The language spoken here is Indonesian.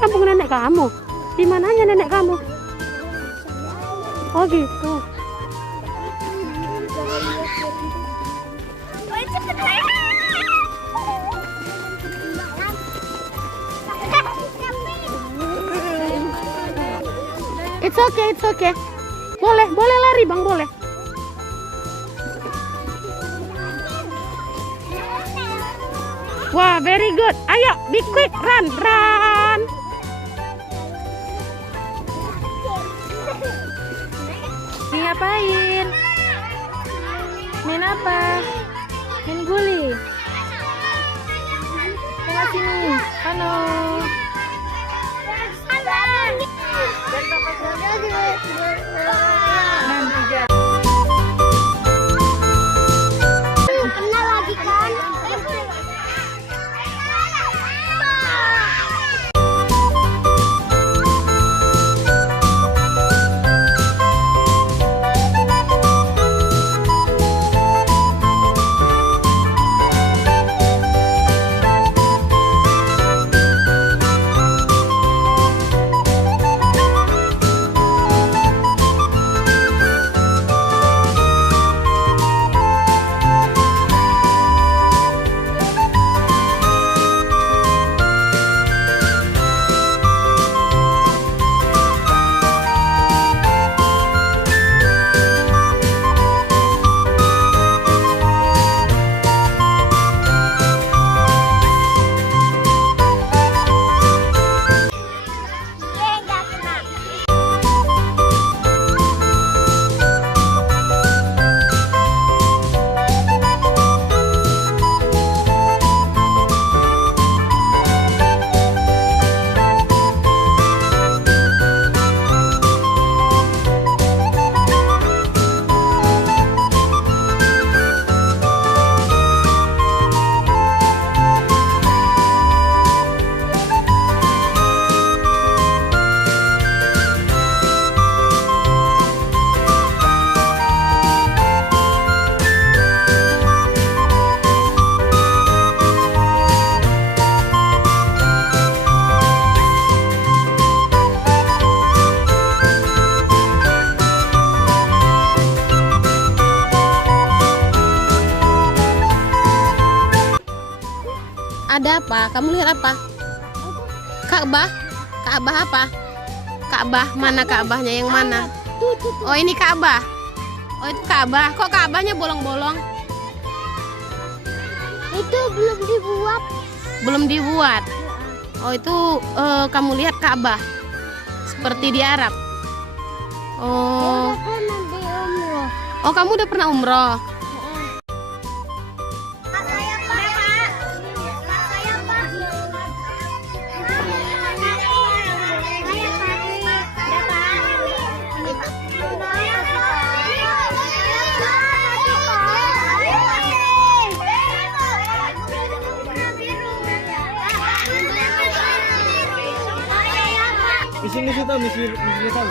kampung nenek kamu? Di mananya nenek kamu? Oh gitu. It's okay, it's okay. Boleh lari bang, boleh. Wah, very good. Ayo, be quick, run. Ini ngapain? Main apa? Main guli. Tengah sini. Halo. Kenal lagi kan? Ada apa? Kamu lihat apa? Ka'bah? Ka'bah apa? Ka'bah mana Ka'bahnya? Yang mana? Oh ini Ka'bah. Oh itu Ka'bah. Kok Ka'bahnya bolong-bolong? Itu belum dibuat. Belum dibuat. Oh itu kamu lihat Ka'bah seperti di Arab. Oh. Oh kamu udah pernah umroh? Misi tahu, misi tahu.